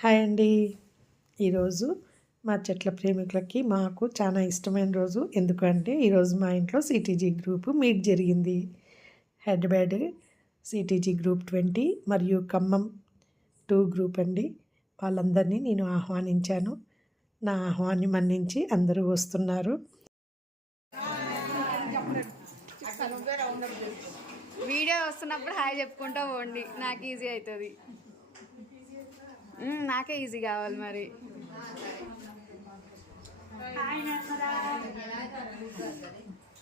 Hi అండి. ఈరోజు మా చెట్ల ప్రేమికులకి మాకు చాలా ఇష్టమైన రోజు ఎందుకంటే ఈరోజు మా ఇంట్లో సిటీజీ గ్రూప్ మీట్ జరిగింది. హైదరాబాద్ సిటీజీ గ్రూప్ ట్వంటీ మరియు ఖమ్మం టూ గ్రూప్ అండి. వాళ్ళందరినీ నేను ఆహ్వానించాను. నా ఆహ్వాన్ని మన్నించి అందరూ వస్తున్నారు. వీడియో వస్తున్నప్పుడు హాయ్ చెప్పుకుంటా పోండి. నాకు ఈజీ అవుతుంది. నాకే ఈజీ కావాలి మరి.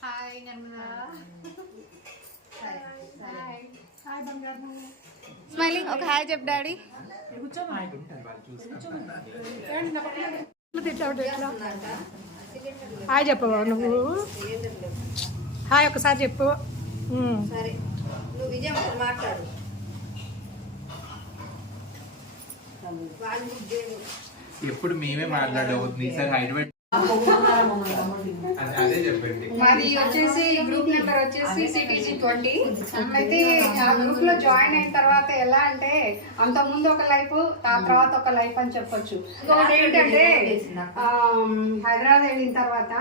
హాయ్ నర్మదా. స్మైలింగ్ ఒక హాయ్ చెప్పు డాడీ. హాయ్ చెప్పవా నువ్వు? హాయ్ ఒకసారి చెప్పు. సరే నువ్వు విజయం మాట్లాడు. ఎప్పుడు మేమే మాట్లాడవద్దు ఈసారి హైదరాబాద్ అదే- అదే చెప్పండి. మాది వచ్చేసి గ్రూప్ నెంబర్ వచ్చేసి సిటీజీ ట్వంటీ అయితే ఆ గ్రూప్లో జాయిన్ అయిన తర్వాత ఎలా అంటే అంత ముందు ఒక లైఫ్ ఆ తర్వాత ఒక లైఫ్ అని చెప్పొచ్చు. ఇంకొకటి ఏంటంటే ఆ, హైదరాబాద్ వెళ్ళిన తర్వాత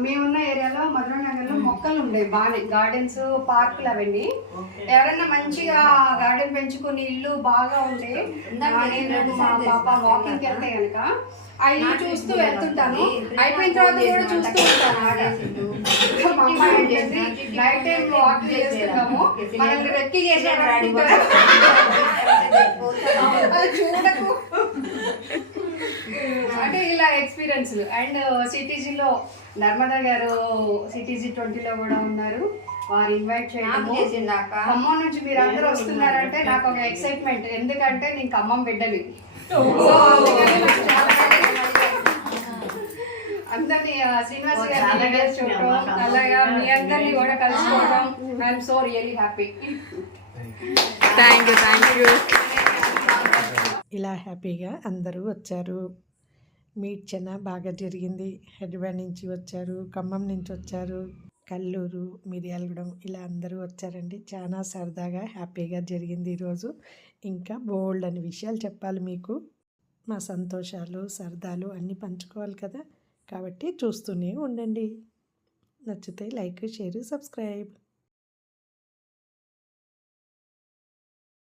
మేమున్న ఏరియాలో మధురనగర్లో మొక్కలు ఉండేవి బాగానే గార్డెన్స్ పార్కులు అవన్నీ. ఎవరైనా మంచిగా గార్డెన్ పెంచుకుని ఇల్లు బాగా ఆ, నేను మా పాప వాకింగ్కి వెళ్తే కనుక ఆ ఇల్లు చూస్తూ వెళ్తుంటాను. అయిపోయిన తర్వాత కూడా చూస్తూ ఉంటాను మా అమ్మ ఏం చేసి నైట్ టైం వాక్ చేస్తున్నాము మనల్ని రెక్కి అది చూడకు. ఇలా ఎక్స్పీరియన్స్ అండ్ సిటీజీలో నర్మదా గారు సిటీజీ ట్వంటీలో కూడా ఉన్నారు. వారు ఇన్వైట్ చేయడము. అక్క. ఖమ్మం నుంచి మీరు అందరూ వస్తున్నారంటే నాకు ఒక ఎక్సైట్మెంట్ ఎందుకంటే నేను ఖమ్మం బిడ్డని. అందరినీ శ్రీనివాస్ గారిని వీడియోస్ చూడటం అలాగా మీ అందరినీ కూడా కలుసుకోవడం I'm so really happy thank you thank you ఇలా హ్యాపీగా అందరూ వచ్చారు. మీట్ చాలా బాగా జరిగింది. హైదరాబాద్ నుంచి వచ్చారు ఖమ్మం నుంచి వచ్చారు కల్లూరు మిర్యాలగూడెం ఇలా అందరూ వచ్చారండి. చాలా సరదాగా హ్యాపీగా జరిగింది ఈరోజు ఇంకా బోల్డ్ అని విషయాలు చెప్పాలి మీకు. మా సంతోషాలు సరదాలు అన్నీ పంచుకోవాలి కదా. కాబట్టి చూస్తూనే ఉండండి. నచ్చితే లైక్ షేర్ సబ్స్క్రైబ్.